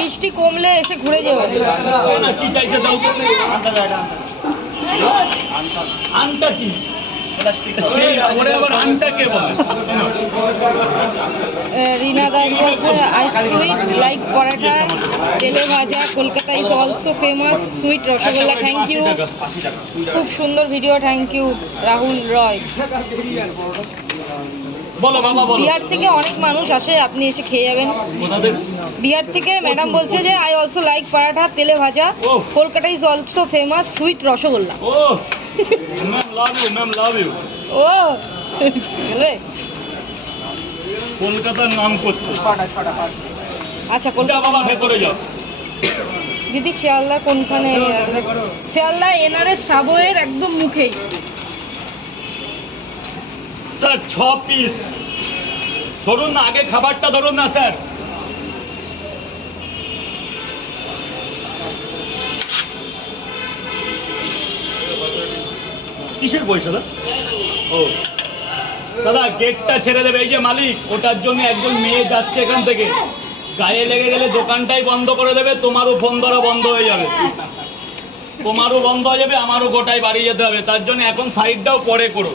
বৃষ্টি কমলে এসে ঘুরে যেও। কি চাইছে দাও তো আনটা কি সেই ওরে আবার আনটা কে বলে? রিনা দাস বলছে আই সুইট লাইক পরাঠা তেলে ভাজা Kolkata is also famous sweet rosogolla. Thank you, খুব সুন্দর video, thank you Rahul Roy. বলো বাবা বলো। বিহার থেকে অনেক মানুষ আসে, আপনি এসে খেয়ে যাবেন। বিহার থেকে ম্যাডাম বলছে যে আই অলসো লাইক পরাঠা তেলে ভাজা Kolkata is also famous sweet rasgulla. ও ma'am love you, ma'am love you. ও চলবে, কলকাতার নাম করছে। আচ্ছা কলকাতা ভেতরে যাও দিদি। শিয়ালদা কোনখানে? শিয়ালদা এনআরএস সাবওয়ের একদম মুখেই। স্যার 6 পিস ধরুন না, আগে খাবারটা ধরুন না স্যার। কিসের পয়সা দা? ও দাদা গেটটা ছেড়ে দেবে, এই যে মালিক, ওটার জন্য একজন মেয়ে যাচ্ছে এখান থেকে, গায়ে লেগে গেলে দোকানটাই বন্ধ করে দেবে, তোমারও ফোন ধরা বন্ধ হয়ে যাবে, তোমারও বন্ধ হয়ে যাবে, আমারও গোটায় বাড়ি যেতে হবে। তার জন্য এখন সাইডটাও পরে করো।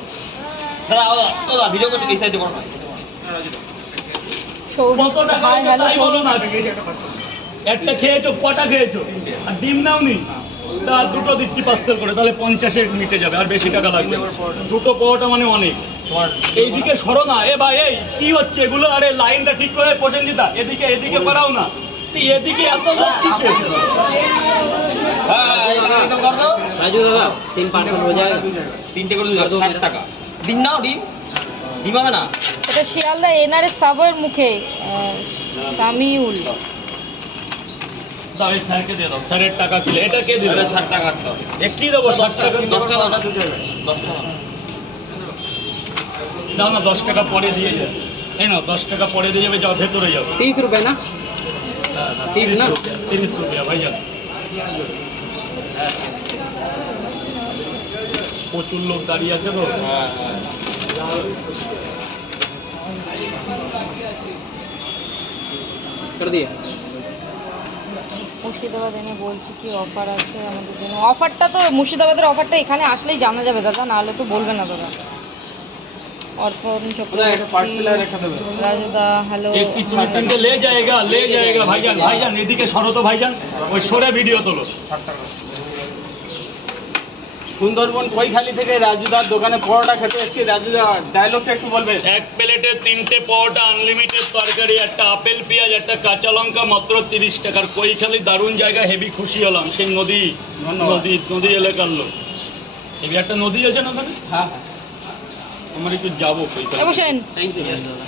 Souvik hi hello Souvik. একটা খেয়েছো, কটা খেয়েছো? আর ডিম নাও নি, তা দুটো দিচ্ছি পার্সেল করে, তাহলে 50-এ মিটে যাবে, আর বেশি টাকা লাগবে। দুটো পাওয়াটা মানে অনেক। এইদিকে সরো না, এ ভাই এই কি হচ্ছে এগুলো? আরে লাইনটা ঠিক করে প্রসেনজিতা, এদিকে এদিকে করাও না, এদিকে এত লোক কিসের? राजू दादा 3 पार्सल हो जाएगा। 3টে করে 60 টাকা। ডিম নাও, ডিম ডিম হবে না। এটা শিয়ালদা এনআরএস সাবওয়ের মুখে। সামিউল দাও, এই স্যারকে দিয়ে দাও, স্যারের টাকা দিলে। এটা কে দিল? 60 টাকা দাও। কি দেবো? 60 টাকা। 10 টাকা দাও, 10 টাকা দাও না, 10 টাকা পরে দিয়ে যাবে। এই নাও 10 টাকা পরে দিয়ে যাবে, যাও ভেতরে যাও। 30 रुपए ना? 30 ना? 30 রুপিয়া ভাইজান। প্রচুর লোক দাঁড়িয়ে আছে তো। कर दिया। মুর্শিদাবাদ এনে বলছি কি অফার আছে আমাদের জন্য। অফারটা তো মুর্শিদাবাদের অফারটা এখানে আসলেই জানা যাবে দাদা, নাহলে তো বলবে না দাদা। অর্পণ চক্রবর্তী, রাজুদা হ্যালো। एक पीछे तीनटे ले जाएगा भाईजान। भाईजान এদিকে সরো তো ভাইজান, ওই সরে ভিডিও তোলো। সুন্দরবন কৈখালি থেকে রাজুদার দোকানে পরোটা খেতে এসেছি। রাজুদা ডায়লগটা একটু বলবে। এক প্লেটে 3টে পরোটা, আনলিমিটেড তরকারি, একটা আপেল পেঁয়াজ, একটা কাঁচা লঙ্কা, মাত্র 30 টাকার। কৈখালি দারুণ জায়গা, হেভি খুশি হলাম। সেই নদী এলাকার লোক। হেভি একটা নদী আছে না ওখানে? হ্যাঁ আমার একটু যাবো কৈখালি। বসেন। थैंक यू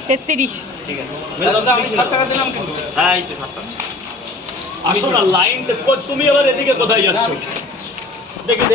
33 ঠিক আছে দাদা, আমি 60 টাকা দিলাম কিন্তু। হ্যাঁ এই তো 60 টাকা। আসো না, লাইন তুমি আবার এদিকে কোথায় যাচ্ছ? দেখি